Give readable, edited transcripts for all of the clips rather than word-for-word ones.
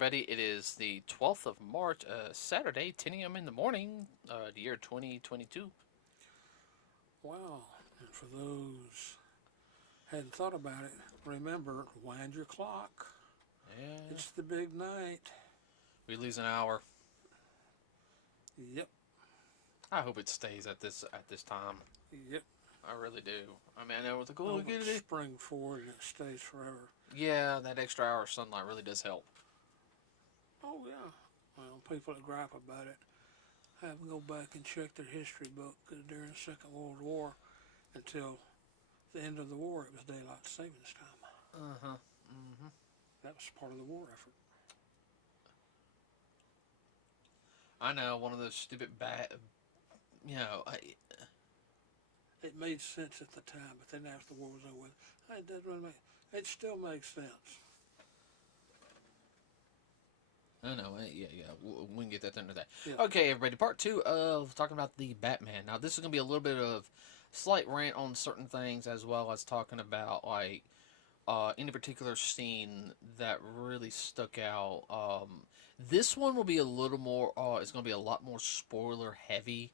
everybody. It is the 12th of March, Saturday, 10 a.m. in the morning, the year 2022. Wow. And for those hadn't thought about it, remember, wind your clock. Yeah. It's the big night. We lose an hour. Yep. I hope it stays at this time. Yep. I really do. I mean, I know it's like, Oh, look at it's it. spring forward and it stays forever. Yeah, that extra hour of sunlight really does help. Oh, yeah. Well, people that gripe about it have them go back and check their history book during the Second World War until the end of the war, it was daylight savings time. Uh-huh. Mm-hmm. That was part of the war effort. I know, one of those stupid bad, you know, It made sense at the time, but then after the war was over, it doesn't really make. It still makes sense. I know, yeah. We can get that into that. Yeah. Okay, everybody, part two of talking about the Batman. Now, this is going to be a little bit of slight rant on certain things, as well as talking about, like, any particular scene that really stuck out. This one will be a little more, it's going to be a lot more spoiler heavy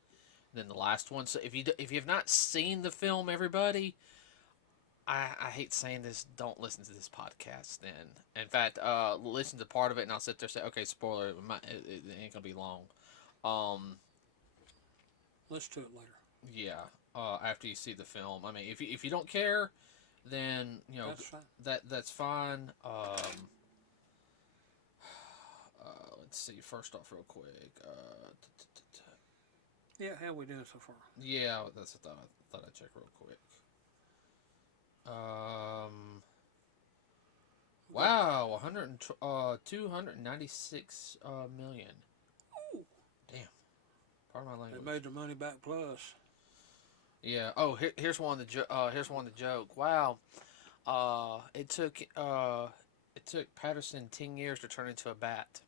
than the last one. So if you have not seen the film, everybody, I hate saying this. Don't listen to this podcast. Then, in fact, listen to part of it, and I'll sit there and say, "Okay, spoiler. It ain't gonna be long." Um, Let's do it later. yeah. After you see the film, I mean, if you don't care, then That's fine. that's fine. Let's see. First off, real quick. Yeah, how we doing so far? Yeah, that's what I thought I'd check real quick. Wow, 296 million. Ooh. Damn. Pardon my They language. made their money back plus. Yeah. Oh, here's one of the here's one of the joke. Wow. It took Patterson 10 years to turn into a bat.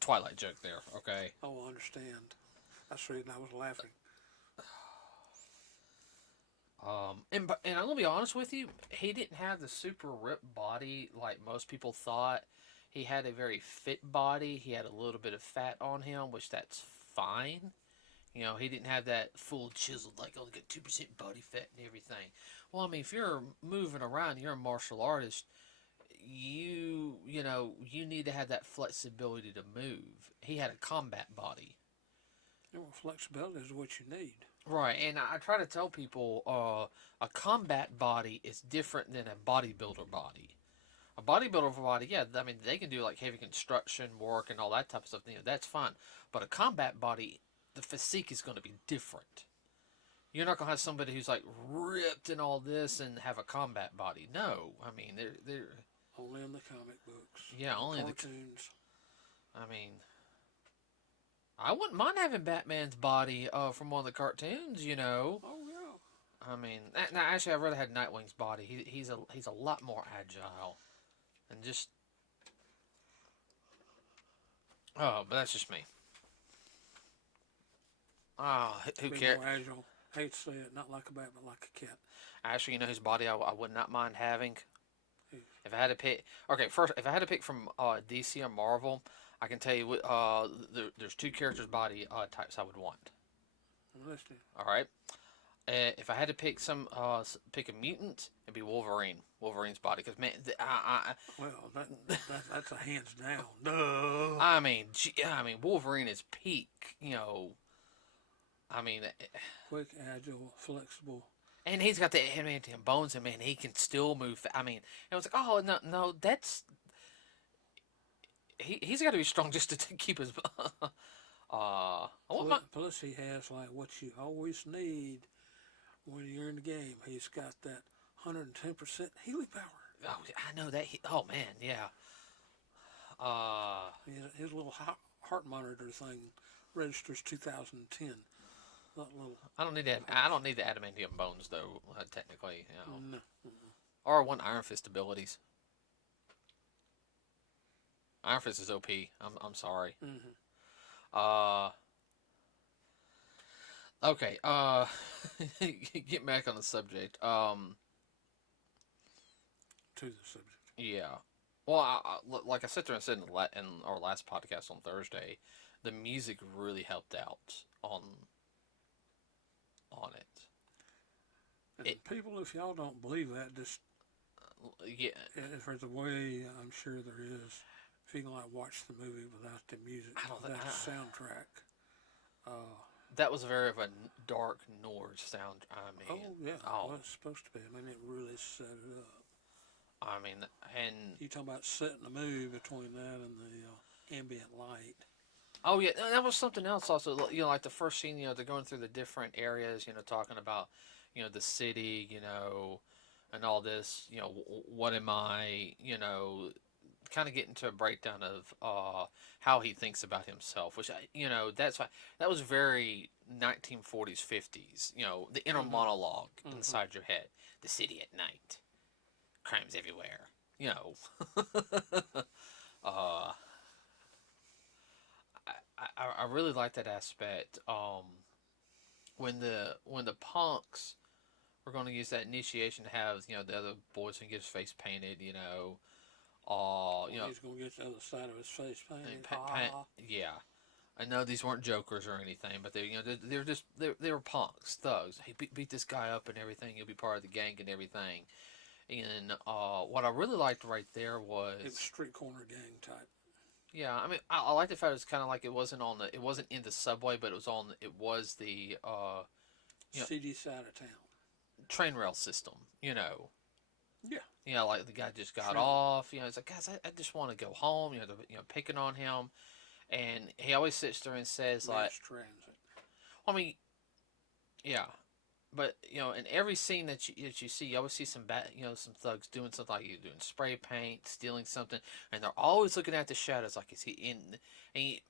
Twilight joke there. Okay. Oh, I understand. That's the reason I was laughing. And I'm gonna be honest with you, he didn't have the super ripped body like most people thought. He had a very fit body. He had a little bit of fat on him, which that's fine. He didn't have that full chiseled, like only got 2% body fat and everything. Well, I mean, if you're moving around, you're a martial artist. You need to have that flexibility to move. He had a combat body. Yeah, well, flexibility is what you need. Right, and I try to tell people a combat body is different than a bodybuilder body. A bodybuilder body, yeah, I mean, they can do like heavy construction work and all that type of stuff. That's fine. But a combat body, the physique is going to be different. You're not going to have somebody who's like ripped and all this and have a combat body. No, I mean, they're Only in the comic books. Yeah, only in the cartoons. I mean, I wouldn't mind having Batman's body from one of the cartoons. Oh yeah. I mean, now actually, I'd rather have Nightwing's body. He's a lot more agile, and just but that's just me. Who cares? More agile. Hate to say it, not like a bat, but like a cat. Actually, whose body I would not mind having. Who? If I had to pick, okay, first, if I had to pick from DC or Marvel, I can tell you what. There's two characters' body types I would want. Listening. All right. If I had to pick pick a mutant, it'd be Wolverine. Wolverine's body, because man, Well, that's a hands down. No. I mean, Wolverine is peak. I mean, Quick, agile, flexible. and he's got the adamantium bones, and man, he can still move. I mean, it was like, oh no, that's he's got to be strong just to keep his. Plus, he has like what you always need when you're in the game. He's got that 110% healing power. Oh, I know that. Oh man, yeah. His little heart monitor thing registers 2010. That little. I don't need that. I don't need the adamantium bones though. Technically, No. Or one Iron Fist abilities. Iron Fist is OP. I'm sorry. Mm-hmm. Okay. Get back on the subject. To the subject. Yeah. Well, like I sit there and said in our last podcast on Thursday, the music really helped out on it. And It people, if y'all don't believe that, just yeah, if there's a way, I'm sure there is. If you can like watch the movie without the music, I don't think without the soundtrack. Uh, that was very of a dark Norse sound. oh yeah, Oh, well it's supposed to be. I mean, it really set it up. I mean, and You talking about setting the mood between that and the ambient light. oh yeah, that was something else also. Like the first scene, they're going through the different areas, talking about, the city, and all this, what am I, kind of getting to a breakdown of how he thinks about himself, which that's why that was very 1940s 50s. The inner Mm-hmm. monologue Mm-hmm. inside your head, the city at night, crimes everywhere. You know, uh, I really like that aspect. When the punks were going to use that initiation to have the other boys and get his face painted, Well, he's gonna get the other side of his face painted. yeah. I know these weren't jokers or anything, but they were just they were punks, thugs. Hey, beat this guy up and everything. You'll be part of the gang and everything. And what I really liked right there It was was, street corner gang type. yeah. I mean, I like the fact it was kind of like it wasn't in the subway, but it was the you know Seedy side of town. train rail system. Yeah. Like the guy just got Transit. off. It's like, guys, I just want to go home. Picking on him, and he always sits there and says like, Mass transit. I mean, yeah, but in every scene that you see, you always see some some thugs doing something, like you're doing spray paint, stealing something, and they're always looking at the shadows, like, is he in? And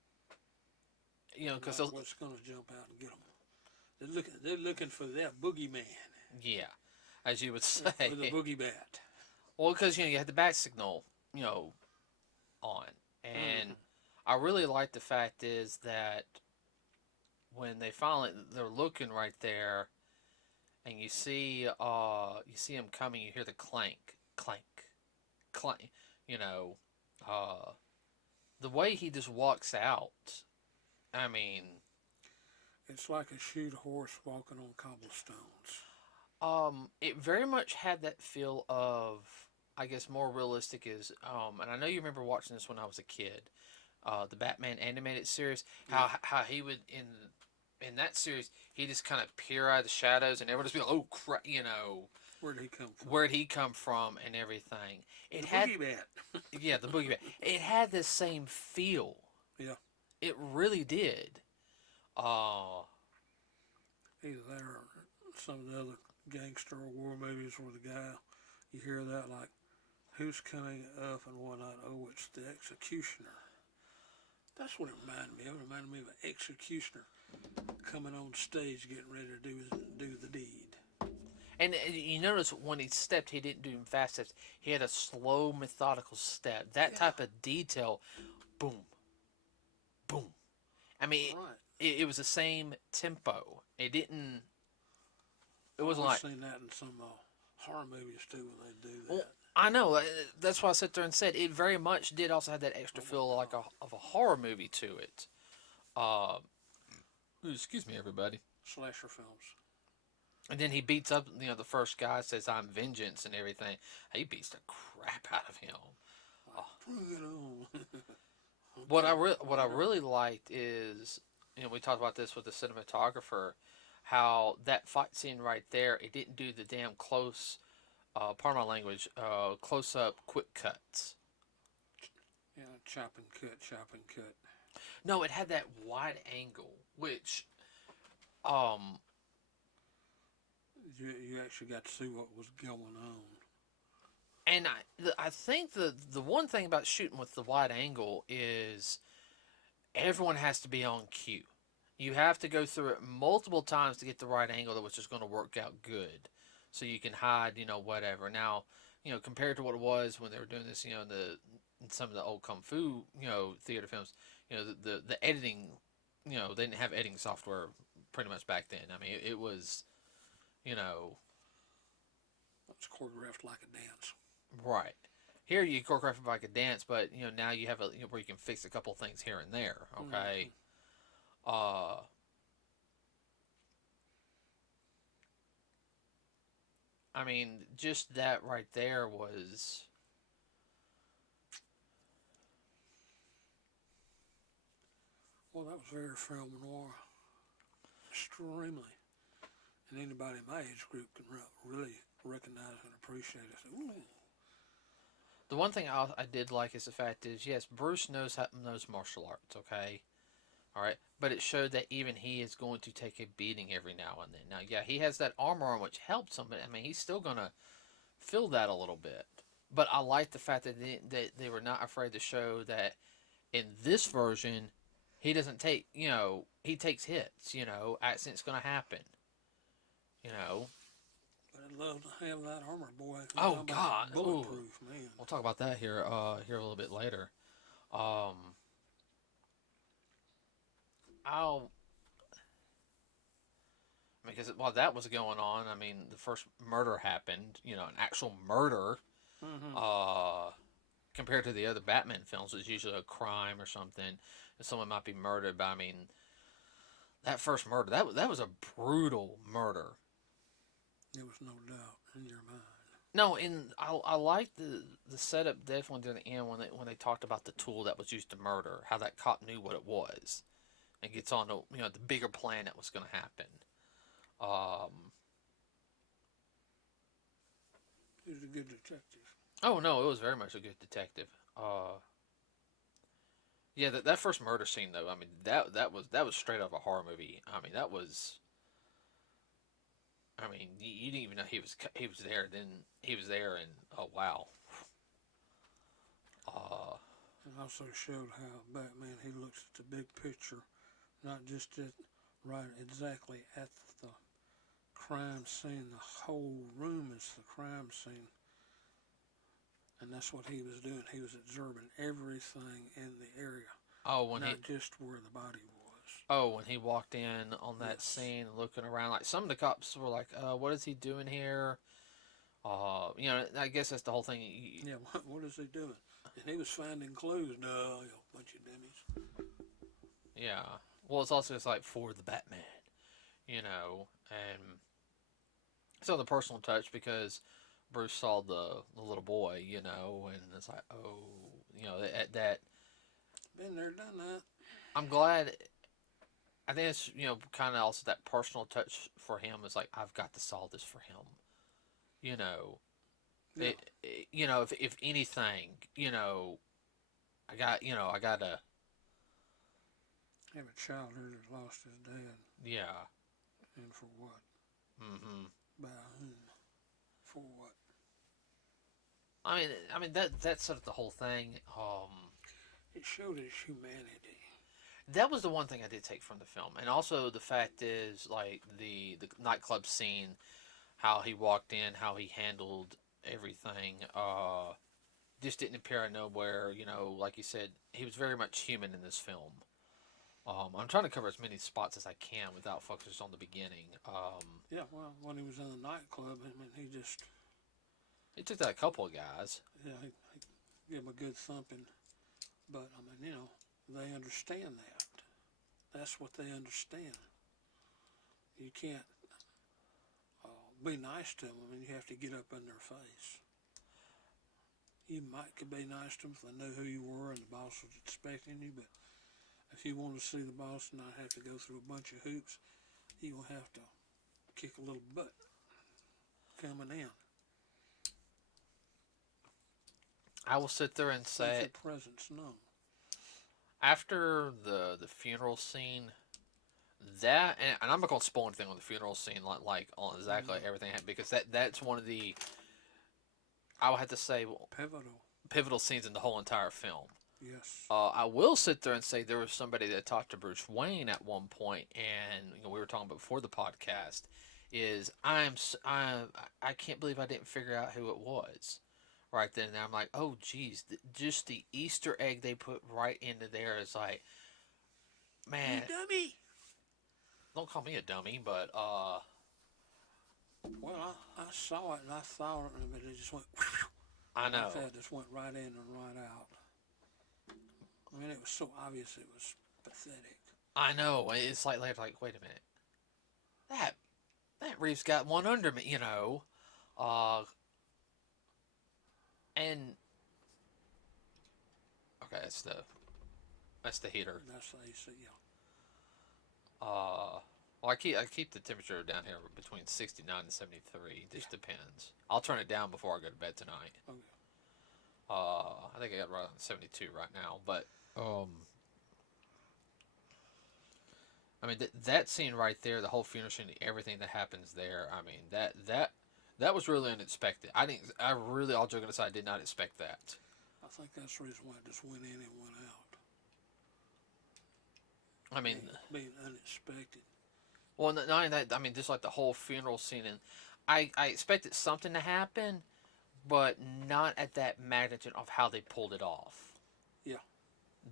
because Like what's gonna jump out and get them? They're looking for that boogeyman yeah, as you would or the say, boogie bat. well, because you had the bat signal, on, and Mm-hmm. I really like the fact is that when they're looking right there, and you see him coming, you hear the clank, clank, clank, you know, uh, the way he just walks out. I mean, It's like a shoot horse walking on cobblestones. it very much had that feel of, I guess, more realistic is, and I know you remember watching this when I was a kid, the Batman animated series, Yeah. how he would in that series, he just kind of peer out of the shadows, and everyone just be like, "Oh crap," Where did he come from? where'd he come from, and everything. It The had, boogie bat. yeah, the boogeyman. It had the same feel. Yeah. It really did. Uh, Either that or some of the other gangster or war movies where the guy, you hear that like, who's coming up and whatnot? Oh, it's the executioner. That's what it reminded me of. It reminded me of an executioner coming on stage getting ready to do the deed. and you notice when he stepped, he didn't do him fast steps. He had a slow, methodical step. That Yeah. type of detail, boom, boom. I mean, Right. it was the same tempo. It didn't. It Well, wasn't I've like, seen that in some horror movies too when they do well, that. I know. That's why I sat there and said it very much did also have that extra Oh my feel like God. of a horror movie to it. Uh, excuse me, everybody. Slasher films. And then he beats up, the first guy, says, "I'm vengeance," and everything. He beats the crap out of him. Like, bring it on. Okay. What I really liked is, we talked about this with the cinematographer, how that fight scene right there, it didn't do the damn close, pardon my language, close up quick cuts. Yeah, chop and cut, chop and cut. No, it had that wide angle, which, um, You actually got to see what was going on. and I think the one thing about shooting with the wide angle is everyone has to be on cue. You have to go through it multiple times to get the right angle that was just going to work out good, so you can hide, whatever. Now, compared to what it was when they were doing this, in some of the old kung fu, theater films, the editing, they didn't have editing software pretty much back then. I mean, it was, you know, It's choreographed like a dance. right. Here you choreograph it like a dance, but now you have where you can fix a couple things here and there. Mm-hmm. Okay. Uh, I mean, just that right there was. Well, that was very film noir, extremely. And anybody in my age group can really recognize and appreciate it. So, ooh, The one thing I did like is the fact is yes, Bruce knows martial arts. Okay, all right, but it showed that even he is going to take a beating every now and then. Now, yeah, he has that armor on which helps him, but I mean he's still gonna feel that a little bit. But I like the fact that they were not afraid to show that in this version, he doesn't take, he takes hits, accidents going to happen, you know. but I'd love to have that armor, boy. I'm Oh, talking about God. Ooh. bulletproof, man. We'll talk about that here a little bit later. Um, I'll, because while that was going on, I mean, the first murder happened, an actual murder, Mm-hmm. uh, compared to the other Batman films, it's usually a crime or something, and someone might be murdered, but I mean, that first murder, that was a brutal murder. There was no doubt in your mind. No, and I like the setup definitely near the end when they talked about the tool that was used to murder, how that cop knew what it was, and gets on to the bigger plan that was going to happen. Um, He was a good detective. oh no, it was very much a good detective. Yeah, that first murder scene though, I mean that was straight out of a horror movie. I mean that was, I mean you didn't even know he was there. Then he was there, and oh wow. Uh, And also showed how Batman, he looks at the big picture, not just at right exactly at the crime scene. The whole room is the crime scene. And that's what he was doing. He was observing everything in the area, oh when he not just where the body was. Oh, when he walked in on that Yes. scene, looking around, like some of the cops were like, "What is he doing here?" I guess that's the whole thing. Yeah, what is he doing? And he was finding clues. No, you bunch of dummies. Yeah. Well, it's also just like for the Batman, and so the personal touch because Bruce saw the little boy, and it's like, oh, that Been there, done that. I'm glad. I think it's kind of also that personal touch for him is like I've got to solve this for him, you know. Yeah. If anything, I gotta, Have a child here that lost his dad. yeah. And for what? hmm By whom? For what? I mean that set up the whole thing. It showed his humanity. That was the one thing I did take from the film, and also the fact is like the nightclub scene, how he walked in, how he handled everything. Just didn't appear out of nowhere. Like you said, he was very much human in this film. I'm trying to cover as many spots as I can without focusing on the beginning. Yeah, well, when he was in the nightclub, I mean, he just, It took that a couple of guys. yeah, he gave him a good thumping. But, I mean, they understand that. That's what they understand. You can't be nice to them. I mean, you have to get up in their face. You might could be nice to them if they know who you were and the boss was expecting you, but if you want to see the boss and not have to go through a bunch of hoops, you will have to kick a little butt coming in. I will sit there and Make say your presence known. after the funeral scene, that and I'm not gonna spoil anything on the funeral scene, like on exactly Mm, everything because that's one of the, I would have to say, pivotal. pivotal scenes in the whole entire film. Yes. I will sit there and say there was somebody that talked to Bruce Wayne at one point, and we were talking about before the podcast. Is I can't believe I didn't figure out who it was right then. And I'm like, oh geez, just the Easter egg they put right into there is like, You man, dummy! don't call me a dummy, but Well, I saw it and I thought it, but it just went. Whew. I Like know. that just went right in and right out. I mean, it was so obvious it was pathetic. I know. It's like they're like, wait a minute, that that Reeves got one under me, Uh, and okay, that's the heater. And that's the AC, yeah. Well, I keep the temperature down here between 69 and 73. Just depends. I'll turn it down before I go to bed tonight. Okay. I think I got right on 72 right now, but um, I mean that scene right there, the whole funeral scene, everything that happens there. I mean that was really unexpected. I didn't. I really, all joking aside, did not expect that. I think that's the reason why it just went in and went out. I mean, Being unexpected. well, not only that, I mean, just like the whole funeral scene, and I expected something to happen, but not at that magnitude of how they pulled it off. Yeah.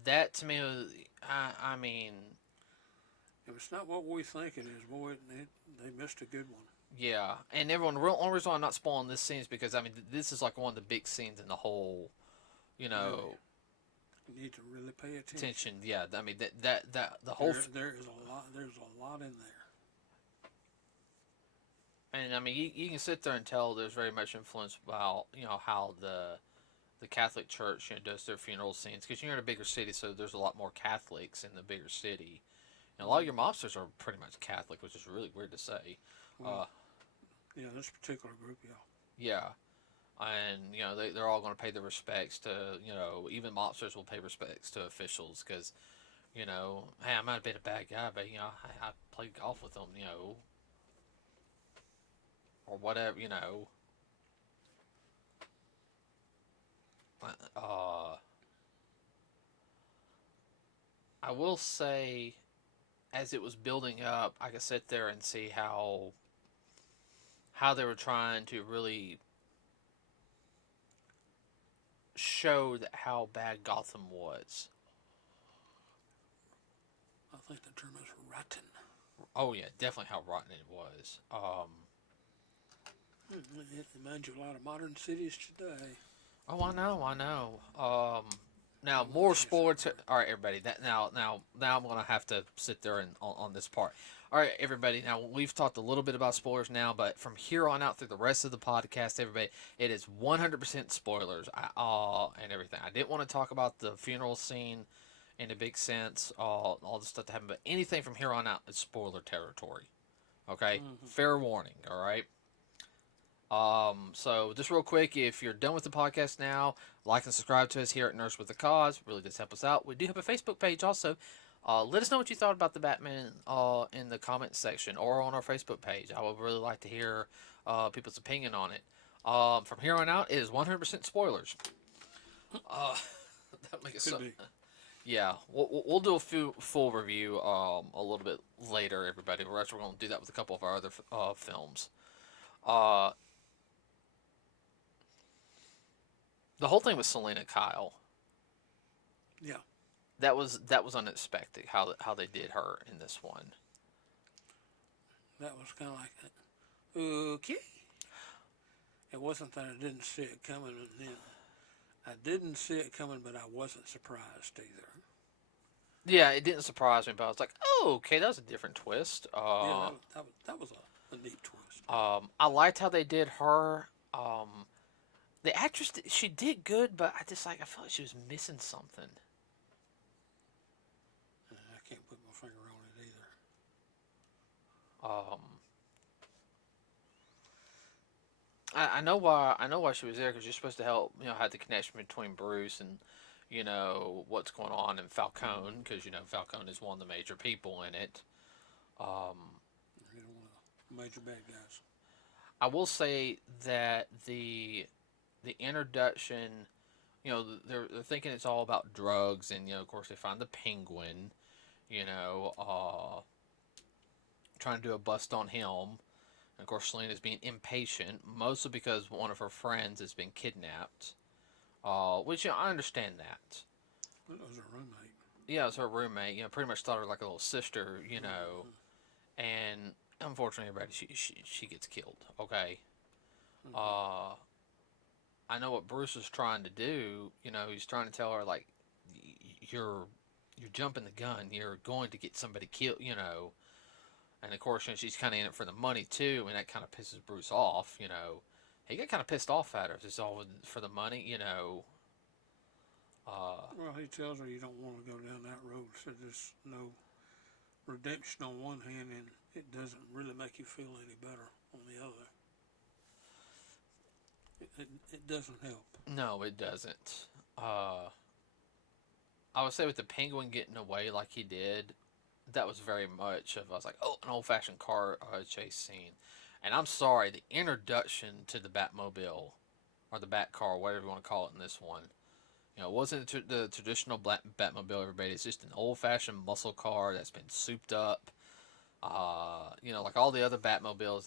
That to me was, I mean, If it's not what we think it is, boy, they missed a good one. yeah. And everyone, the only reason why I'm not spoiling this scene is because I mean, this is like one of the big scenes in the whole, you know, Really. You need to really pay attention. tension. Yeah, I mean that the whole, There is a lot. There's a lot in there. and I mean you can sit there and tell there's very much influence about how the Catholic Church does their funeral scenes because you're in a bigger city, so there's a lot more Catholics in the bigger city. And a lot of your mobsters are pretty much Catholic, which is really weird to say. Well, yeah, this particular group, yeah. Yeah, and they're all going to pay their respects to even mobsters will pay respects to officials because hey, I might have been a bad guy, but I played golf with them, or whatever, Uh, I will say, as it was building up, I could sit there and see how they were trying to really show how bad Gotham was. I think the term is rotten. Oh yeah, definitely how rotten it was. It reminds you a lot of modern cities today. Oh, I know. Now I'm not more saying spoilers. something. All right, everybody. Now I'm gonna have to sit there and on this part. All right, everybody. Now we've talked a little bit about spoilers now, but from here on out through the rest of the podcast, everybody, it is 100% spoilers. And everything. I didn't want to talk about the funeral scene in a big sense, all the stuff that happened, but anything from here on out is spoiler territory. Okay, fair warning. All right. So just real quick, if you're done with the podcast now, like and subscribe to us here at Nurse with a Cause. Really does help us out. We do have a Facebook page also. Let us know what you thought about the Batman in the comments section or on our Facebook page. I would really like to hear people's opinion on it. From here on out, it is 100% spoilers. That makes Could so. be. Yeah, we'll do a full review a little bit later, everybody. We're actually going to do that with a couple of our other films. The whole thing with Selena Kyle, Yeah. that was unexpected how they did her in this one. That was kind of like, okay. It wasn't that I didn't see it coming, and then I didn't see it coming, but I wasn't surprised either. Yeah, it didn't surprise me, but I was like, oh, okay, that was a different twist. Yeah, that was a neat twist. I liked how they did her. The actress, she did good, but I felt like she was missing something. I can't put my finger on it either. I know why she was there because you're supposed to help have the connection between Bruce and what's going on in Falcone because Falcone is one of the major people in it. One of the major bad guys. I will say that the introduction, they're thinking it's all about drugs, and of course they find the Penguin, trying to do a bust on him. And of course Selena's being impatient, mostly because one of her friends has been kidnapped. Which I understand that. Well, it was her roommate. Yeah, it was her roommate. Pretty much thought her like a little sister. And unfortunately, everybody she gets killed. Okay. I know what Bruce was trying to do. He's trying to tell her like, you're you're jumping the gun. You're going to get somebody killed. And of course, she's kind of in it for the money too, and that kind of pisses Bruce off. He got kind of pissed off at her. It's all for the money. Well, he tells her you don't want to go down that road, so there's no redemption on one hand, and it doesn't really make you feel any better on the other. It doesn't help. No, it doesn't. I would say with the Penguin getting away like he did, that was very much of, I was like, oh, an old fashioned car chase scene. And I'm sorry, the introduction to the Batmobile, or the Bat car, whatever you want to call it in this one, it wasn't the traditional Batmobile, everybody. It's just an old fashioned muscle car that's been souped up. Like all the other Batmobiles,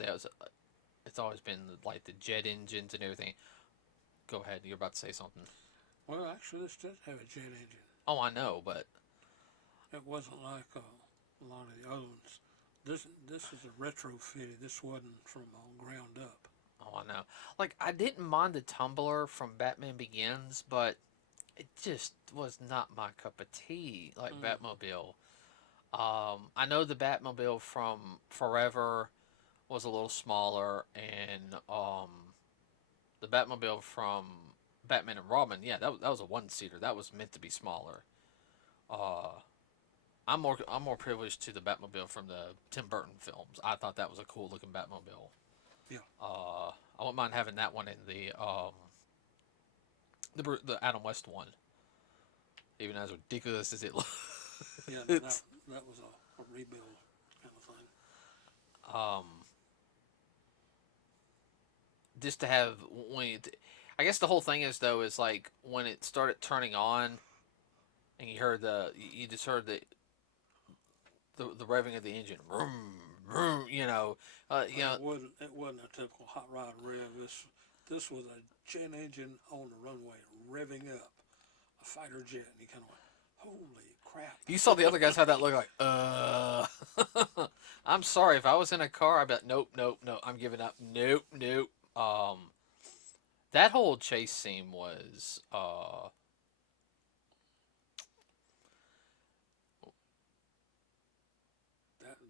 it's always been like the jet engines and everything. Go ahead, you're about to say something. Well, actually, this does have a jet engine. Oh, I know, but it wasn't like a lot of the other ones. This is a retrofitted. This wasn't from ground up. Oh, I know. Like, I didn't mind the Tumbler from Batman Begins, but it just was not my cup of tea, like Batmobile. I know the Batmobile from Forever was a little smaller, and the Batmobile from Batman and Robin, yeah, that was a one-seater. That was meant to be smaller. I'm more privileged to the Batmobile from the Tim Burton films. I thought that was a cool looking Batmobile. Yeah. I wouldn't mind having that one in the Adam West one, even as ridiculous as it looks. Yeah, that was a rebuild kind of thing. Just to have I guess the whole thing is though is like when it started turning on, and you just heard the revving of the engine, vroom, vroom, It wasn't a typical hot rod rev. This was a jet engine on the runway revving up, a fighter jet, and you kind of went, holy crap. You saw the other guys have that look like, I'm sorry, if I was in a car, I'd be like, nope, I'm giving up, nope. That whole chase scene was,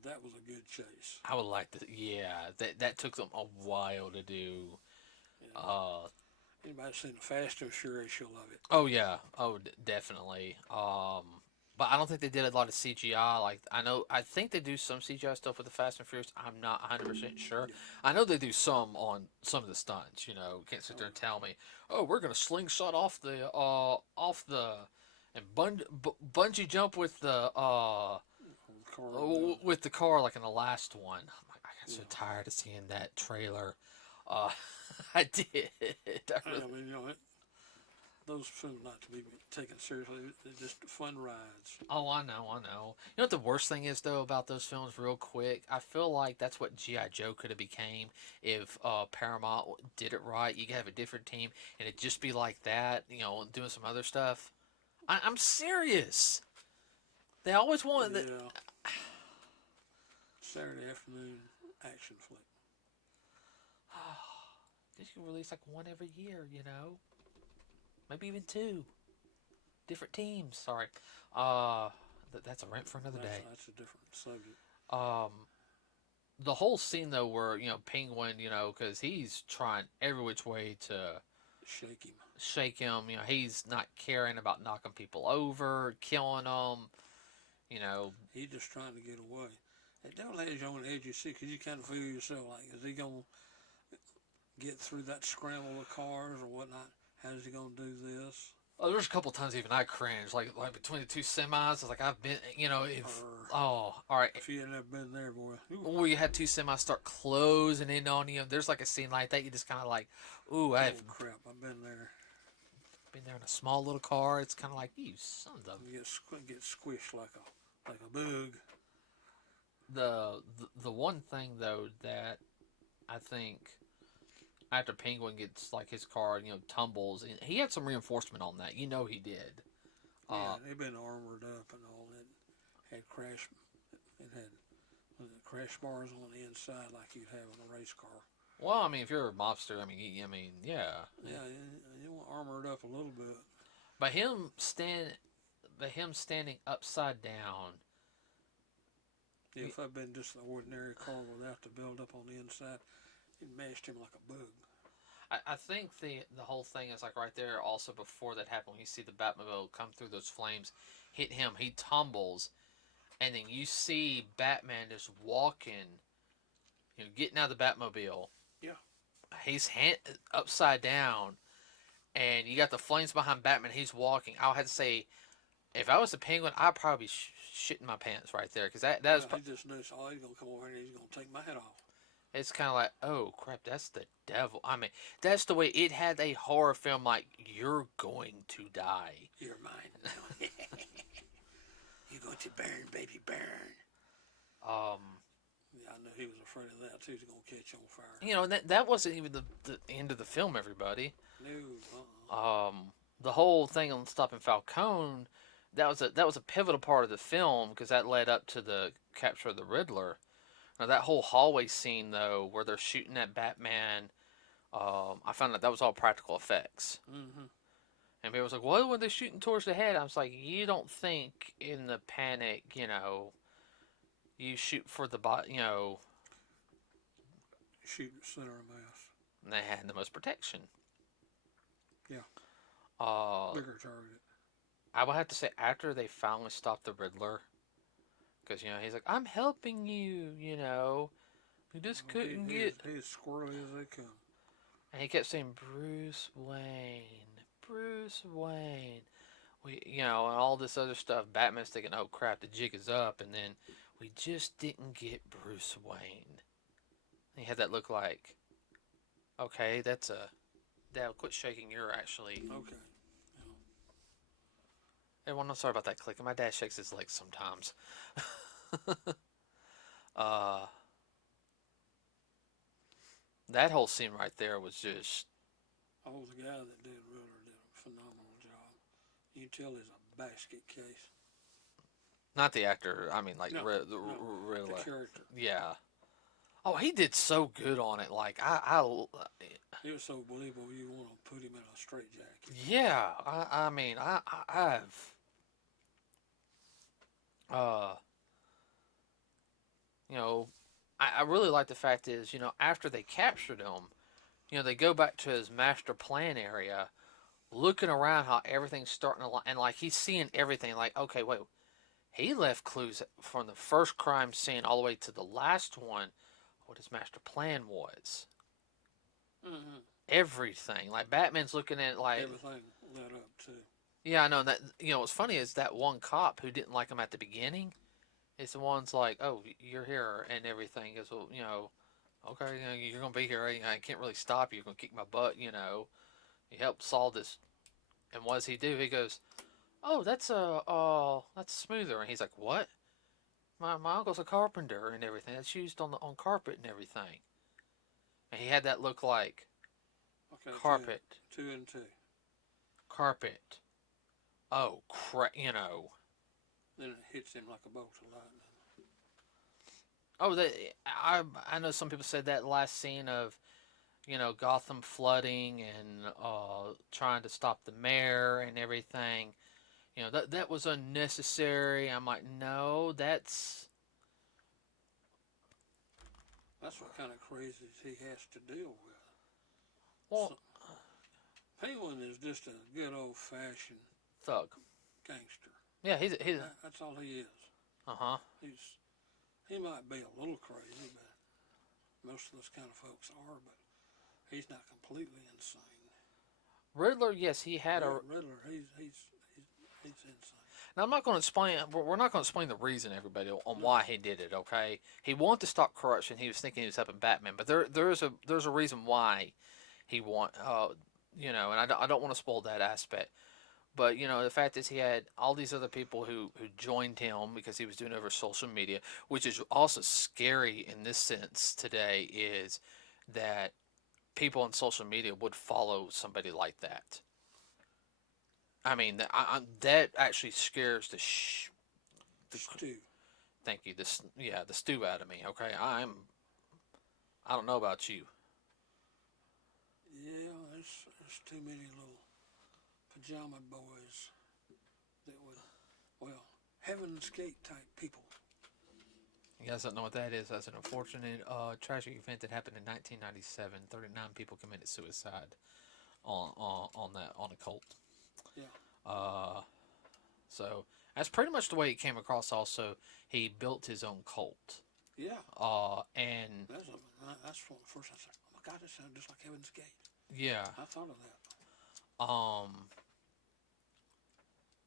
that was a good chase. I would like to, yeah, that took them a while to do. Yeah. Anybody seen the Fast and Furious, you'll love it. Oh yeah, definitely. But I don't think they did a lot of CGI. Like I think they do some CGI stuff with the Fast and Furious. I'm not 100% sure. Yeah. I know they do some on some of the stunts. Can't sit there and tell me, oh, we're gonna slingshot off the and bungee jump with the car like in the last one. I got so tired of seeing that trailer. I did. Those films not to be taken seriously. They're just fun rides. Oh, I know. You know what the worst thing is though about those films? Real quick, I feel like that's what G.I. Joe could have became if Paramount did it right. You could have a different team, and it'd just be like that. Doing some other stuff. I'm serious. They always want that. Saturday afternoon action flick. They should release like one every year, maybe even two. Different teams. Sorry, that's a rant for another day. That's a different subject. The whole scene though, where Penguin, because he's trying every which way to shake him. He's not caring about knocking people over, killing them. He's just trying to get away. It definitely has you on the edge of your seat because you kind of feel yourself like, is he gonna get through that scramble of cars or whatnot? How's he gonna do this? Oh, there's a couple times even I cringed, like between the two semis. I was like, I've been, all right. If you had never been there, boy. Or you had two semis start closing in on you. There's like a scene like that. You just kind of like, ooh, crap, I've been there. Been there in a small little car. It's kind of like, you sons of. You get squished like a bug. The one thing though that I think after Penguin gets like his car, tumbles, and he had some reinforcement on that. He did. Yeah, they've been armored up and all that. Had crash bars on the inside like you'd have in a race car. Well, I mean, if you're a mobster, I mean, yeah. Yeah, you want to armor it up a little bit. But him standing upside down. Yeah, if I'd been just an ordinary car without the build up on the inside, it mashed him like a bug. I think the whole thing is like right there. Also, before that happened, when you see the Batmobile come through those flames, hit him, he tumbles, and then you see Batman just walking, getting out of the Batmobile. Yeah. He's upside down, and you got the flames behind Batman. He's walking. I would have to say, if I was the Penguin, I'd probably be shitting my pants right there, because that was. He just knew, oh, he's gonna come over here and he's gonna take my head off. It's kind of like, oh crap, that's the devil. I mean, that's the way it had a horror film. Like, you're going to die. You're mine. You're going to burn, baby, burn. Yeah, I knew he was afraid of that too. He's gonna catch on fire. That wasn't even the end of the film, everybody. No. The whole thing on stopping Falcone, that was a pivotal part of the film, because that led up to the capture of the Riddler. Now, that whole hallway scene, though, where they're shooting at Batman, I found that was all practical effects. Mm-hmm. And people was like, "What were they shooting towards the head?" I was like, "You don't think in the panic, you shoot for the body, Shoot center of mass. And they had the most protection." Yeah. Bigger target. I would have to say, after they finally stopped the Riddler, because he's like, "I'm helping you," We just couldn't get. He's squirrely as they come. And he kept saying, "Bruce Wayne, Bruce Wayne." And all this other stuff. Batman's thinking, "Oh crap, the jig is up," and then we just didn't get Bruce Wayne. And he had that look like, okay, that's a. Dad, quit shaking. You're actually. Okay. Everyone, I'm sorry about that clicking. My dad shakes his legs sometimes. That whole scene right there was just. Oh, the guy that did Riddler did a phenomenal job. You can tell he's a basket case. Not the actor. I mean, like Riddler. The character. Yeah. Oh, he did so good on it. Like He was so believable. You want to put him in a straitjacket. Yeah. I mean, I've. I really like the fact is, after they captured him, they go back to his master plan area, looking around how everything's starting to, and like he's seeing everything. Like, okay, wait, he left clues from the first crime scene all the way to the last one. What his master plan was. Mm-hmm. Everything. Like, Batman's looking at it like everything led up to. Yeah, I know that. What's funny is that one cop who didn't like him at the beginning is the one's like, "Oh, you're here," and everything is, okay, you're gonna be here. I can't really stop you. You're gonna kick my butt. You helped solve this. And what does he do? He goes, "Oh, that's smoother." And he's like, "What? My uncle's a carpenter and everything. That's used on carpet and everything." And he had that look like carpet. Two and two. Carpet. Oh, crap, Then it hits him like a bolt of lightning. Oh, I know some people said that last scene of, Gotham flooding and trying to stop the mayor and everything. That was unnecessary. I'm like, no, that's what kind of crazies he has to deal with. Well, Penguin is just a good old-fashioned thug. Gangster. Yeah, he's that's all he is. Uh-huh. He might be a little crazy, but most of those kind of folks are, but he's not completely insane. Riddler, yes, he had Riddler, he's insane. Now, I'm not going to explain. We're not going to explain the reason, everybody, on why he did it. Okay, he wanted to stop corruption. He was thinking he was helping Batman, but there's a reason why he and I don't want to spoil that aspect. But, the fact is he had all these other people who joined him because he was doing it over social media, which is also scary in this sense today, is that people on social media would follow somebody like that. I mean, that actually scares the stew. Thank you. The stew out of me. Okay, I don't know about you. there's too many little pajama boys that would, well, Heaven's Gate type people. You guys don't know what that is. That's an unfortunate, tragic event that happened in 1997. 39 people committed suicide on a cult. Yeah. Uh, so that's pretty much the way it came across. Also, he built his own cult. Yeah. And that's from the first I said, oh my God, that sounds just like Heaven's Gate. yeah, I thought of that.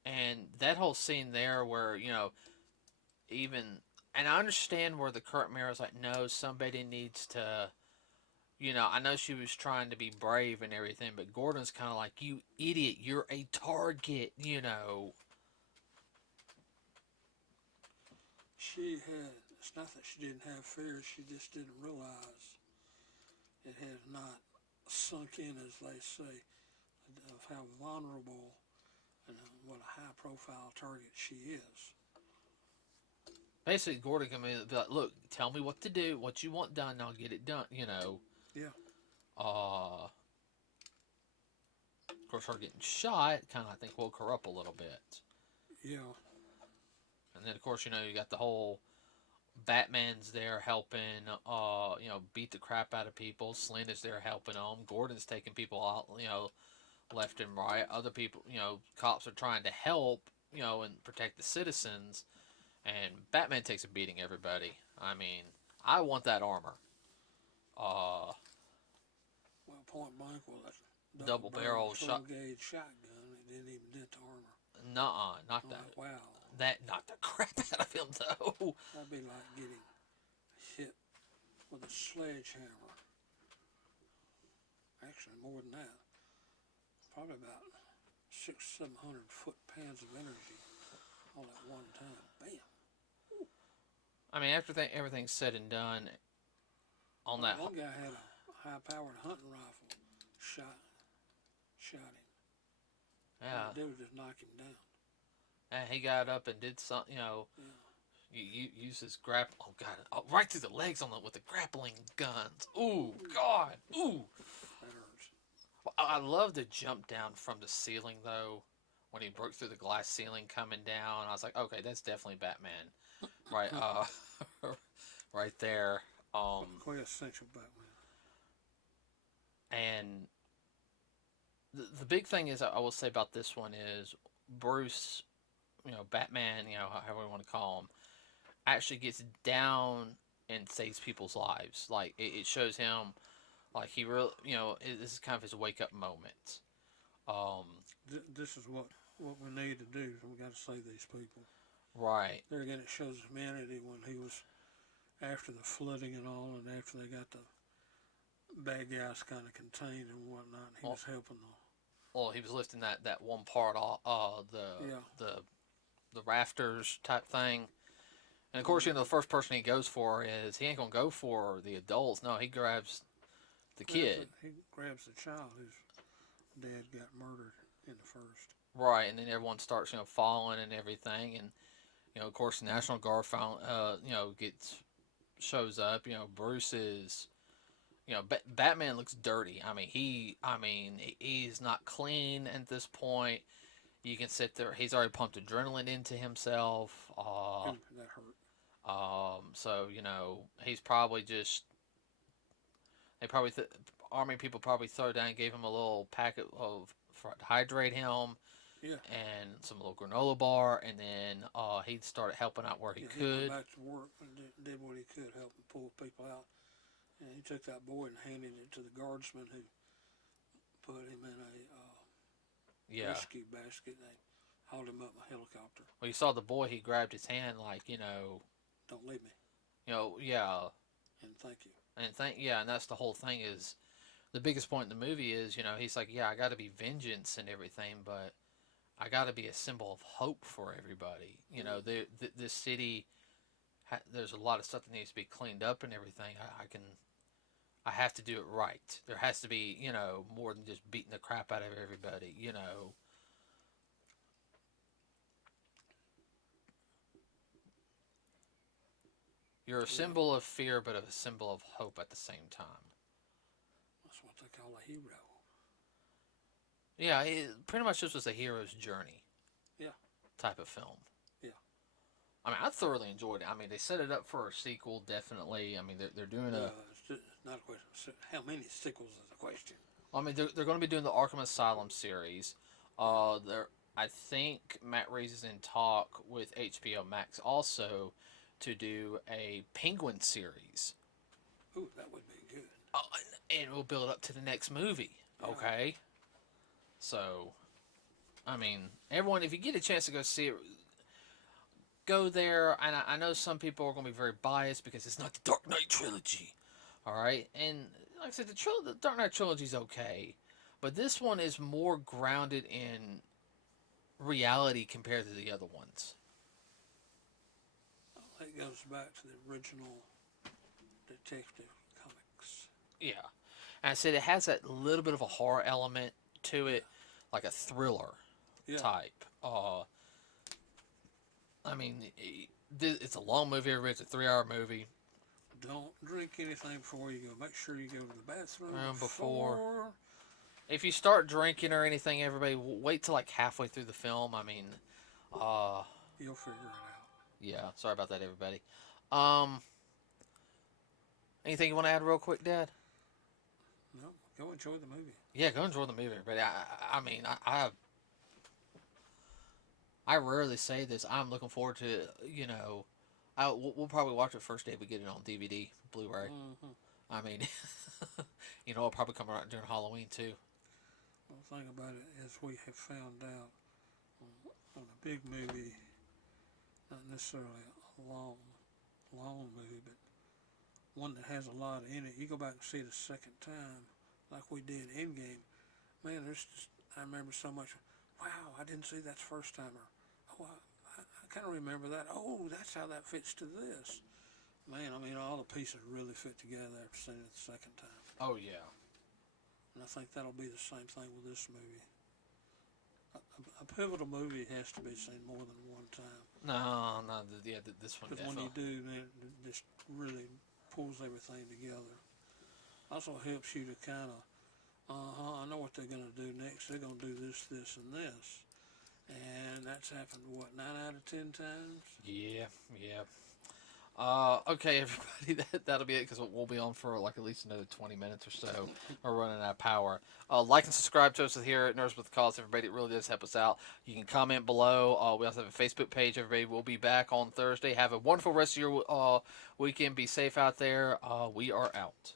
And that whole scene there, where even, and I understand where the current mayor is like, no, somebody needs to. I know she was trying to be brave and everything, but Gordon's kind of like, you idiot, you're a target. It's not that she didn't have fear, she just didn't realize it had not sunk in, as they say, of how vulnerable and what a high profile target she is. Basically, Gordon can be like, look, tell me what to do, what you want done, and I'll get it done. Yeah. Of course, her getting shot kind of, I think, woke her up a little bit. Yeah. And then, of course, you got the whole Batman's there helping, beat the crap out of people. Slenda's there helping them. Gordon's taking people out, left and right. Other people, cops are trying to help, and protect the citizens. And Batman takes a beating, everybody. I mean, I want that armor. Well, point blank was a Double barrel shot. Gauge shotgun. It didn't even dent the armor. Nuh-uh, not that. Like, wow. That knocked the crap out of him, though. That'd be like getting hit with a sledgehammer. Actually, more than that. Probably about 600-700 foot-pounds of energy all at one time. Bam. I mean, after everything's said and done, one guy had a high-powered hunting rifle. Shot him. Yeah. All it did was just knock him down. And he got up and did something, Yeah. You use his grapple. Oh God! Right through the legs with the grappling guns. Ooh, God! Ooh. That hurts. I love the jump down from the ceiling though, when he broke through the glass ceiling coming down. I was like, okay, that's definitely Batman, right? Right there. Quintessential Batman. And the big thing is, I will say about this one is Bruce, Batman, however you want to call him, actually gets down and saves people's lives. Like, it shows him, like, he really, this is kind of his wake up moment. This is what we need to do. We got to save these people. Right. There again, it shows humanity when he was after the flooding and all, and after they got the bad guys kind of contained and whatnot. He was helping them. Well, he was lifting that one part off, the rafters type thing. And of course, the first person he goes for is, he ain't gonna go for the adults. No, he grabs the kid. He grabs the child whose dad got murdered in the first. Right, and then everyone starts, falling and everything, and of course, the National Guard shows up. Bruce is, Batman looks dirty. He's not clean at this point. You can sit there. He's already pumped adrenaline into himself. That hurt. So he's probably just. They probably army people probably throw down and gave him a little packet to hydrate him. Yeah. And some little granola bar, and then he started helping out where he could. He went back to work and did what he could, help and pull people out. And he took that boy and handed it to the guardsman who put him in a rescue basket. They hauled him up in a helicopter. Well, you saw the boy, he grabbed his hand like, don't leave me. Yeah. And thank you. And that's the whole thing is, the biggest point in the movie is, he's like, yeah, I got to be vengeance and everything, but I got to be a symbol of hope for everybody. This city, there's a lot of stuff that needs to be cleaned up and everything. I have to do it right. There has to be, more than just beating the crap out of everybody, You're a symbol of fear, but a symbol of hope at the same time. That's what they call a hero. Yeah, it pretty much just was a hero's journey Yeah, type of film. yeah. I mean, I thoroughly enjoyed it. I mean, they set it up for a sequel, definitely. I mean, they're doing a. Well, it's not a question. How many sequels is a question? I mean, they're going to be doing the Arkham Asylum series. They're I think Matt Reeves is in talk with HBO Max also to do a Penguin series. Ooh, that would be good. Uh, and it will build up to the next movie. Yeah. Okay, so I mean, everyone, if you get a chance to go see it, go there. And I know some people are going to be very biased because it's not the Dark Knight trilogy. All right, and like I said, the Dark Knight trilogy is okay, but this one is more grounded in reality compared to the other ones. It goes back to the original Detective Comics. Yeah, and I said it has that little bit of a horror element to it, like a thriller Yeah. type. I mean, it's a long movie. It's a 3 hour movie. Don't drink anything before you go. Make sure you go to the bathroom Before. If you start drinking or anything, everybody wait till like halfway through the film. I mean, You'll figure it out. yeah. Sorry about that, everybody. Um, anything you want to add real quick, Dad? No, go enjoy the movie. Yeah, go enjoy the movie, everybody. I mean, I rarely say this. I'm looking forward to, we'll probably watch it first day we get it on DVD, Blu-ray. Mm-hmm. I mean, it'll probably come around during Halloween too. Well, the thing about it is we have found out on a big movie, not necessarily a long movie, but one that has a lot in it. You go back and see it a second time, like we did Endgame. Man, there's just, I remember so much. Wow, I didn't see that the first time. Or, oh, I kind of remember that. Oh, that's how that fits to this. Man, I mean, all the pieces really fit together after seeing it the second time. Oh yeah. And I think that'll be the same thing with this movie. A pivotal movie has to be seen more than one time. No, yeah, this one Because when definitely. you do, man, it just really pulls everything together. Also helps you to kind of, I know what they're going to do next. They're going to do this, this, and this. And that's happened, what, 9 out of 10 times? Yeah, yeah. Okay, everybody, that'll be it because we'll be on for like at least another 20 minutes or so. We're running out of power. Like and subscribe to us here at Nerds with Cause, everybody. It really does help us out. You can comment below. We also have a Facebook page, everybody. We'll be back on Thursday. Have a wonderful rest of your weekend. Be safe out there. We are out.